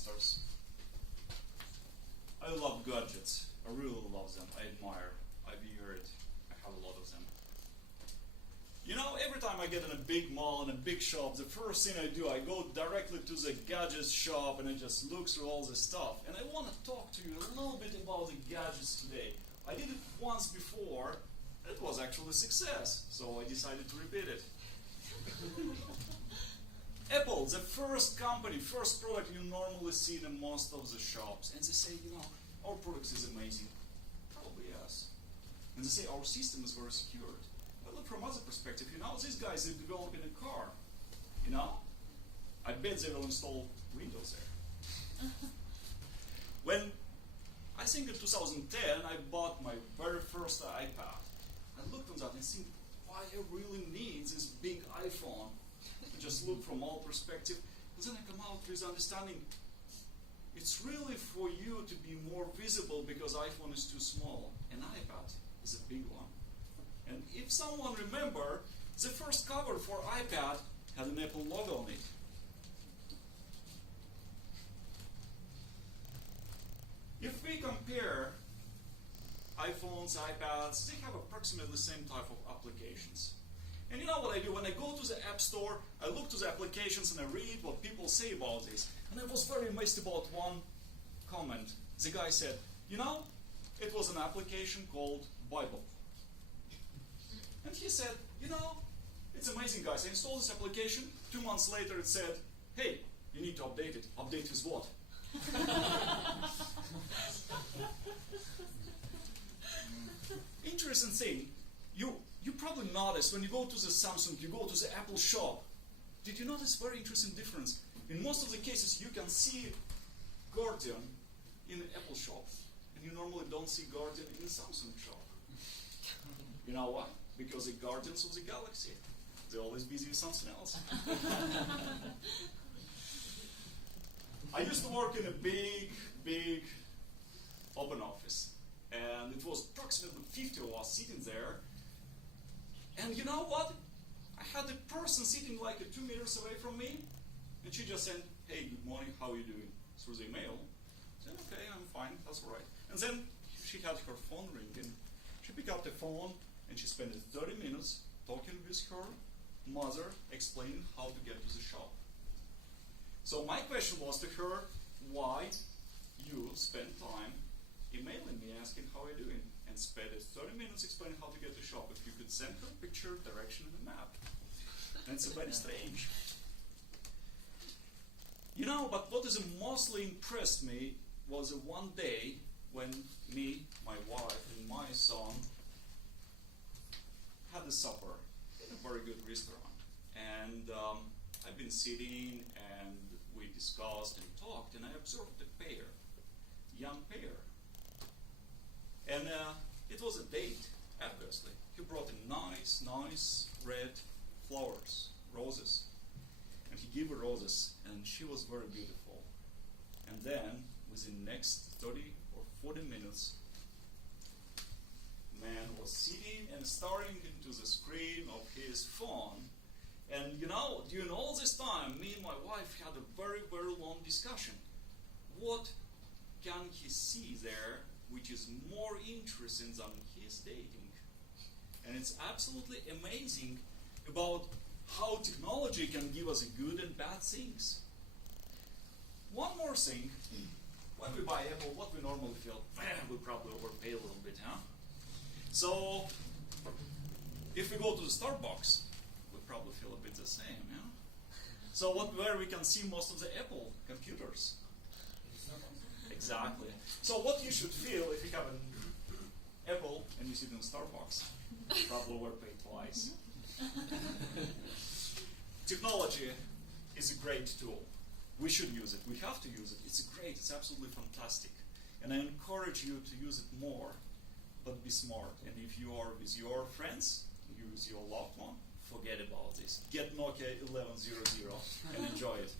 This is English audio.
Toastbusters. I love gadgets. I really love them. I admire. I wear it. I have a lot of them. You know, every time I get in a big mall, in a big shop, the first thing I do, I go directly to the gadgets shop and I just look through all the stuff. And I want to talk to you a little bit about the gadgets today. I did it once before. It was actually a success, so I decided to repeat it. Apple, the first company, first product you normally see in most of the shops. And they say, you know, our product is amazing. Probably yes. And they say our system is very secured. But look from other perspective, you know, these guys are developing a car. You know? I bet they will install Windows there. When, I think in 2010, I bought my very first iPad. I looked on that and think, why I really need this big iPhone? I just look from all perspective, and then I come out with understanding it's really for you to be more visible because iPhone is too small, and iPad is a big one. And if someone remember, the first cover for iPad had an Apple logo on it. If we compare iPhones, iPads, they have approximately the same type of applications. And you know what I do? When I go to the App Store, I look to the applications and I read what people say about this. And I was very amazed about one comment. The guy said, you know, it was an application called Bible. And he said, you know, it's amazing, guys. I installed this application. 2 months later it said, hey, you need to update it. Update with what? Interesting thing, you probably noticed when you go to the Samsung, you go to the Apple shop. Did you notice very interesting difference? In most of the cases, you can see Guardian in the Apple shop, and you normally don't see Guardian in the Samsung shop. You know why? Because the guardians of the galaxy, they're always busy with something else. I used to work in a big open office. And it was approximately 50 of us sitting there. And you know what? I had a person sitting like 2 meters away from me. And she just said, hey, good morning, how are you doing? Through the email. I said, okay, I'm fine, that's all right. And then she had her phone ringing. She picked up the phone and she spent 30 minutes talking with her mother, explaining how to get to the shop. So my question was to her, why you spend time emailing me asking how are you doing, and spend 30 minutes explaining how to get to shop if you could send her a picture, direction, and a map. And it's very strange. You know, but what is mostly impressed me was one day when me, my wife, and my son had a supper in a very good restaurant. And I've been sitting and we discussed and talked, and I observed a pair, young pair. And it was a date, obviously. He brought in nice red flowers, roses. And he gave her roses, and she was very beautiful. And then, within the next 30 or 40 minutes, man was sitting and staring into the screen of his phone. And you know, during all this time, me and my wife had a very long discussion. What can he see there which is more interesting than his dating? And it's absolutely amazing about how technology can give us good and bad things. One more thing, when we buy Apple, what we normally feel, we probably overpay a little bit, huh? So, if we go to the Starbucks, we probably feel a bit the same, yeah? So where we can see most of the Apple computers? Exactly. So what you should feel if you have an Apple and you sit in Starbucks, probably overpay twice. Technology is a great tool. We should use it. We have to use it. It's great. It's absolutely fantastic. And I encourage you to use it more, but be smart. And if you are with your friends, use your loved one, forget about this. Get Nokia 1100 and enjoy it.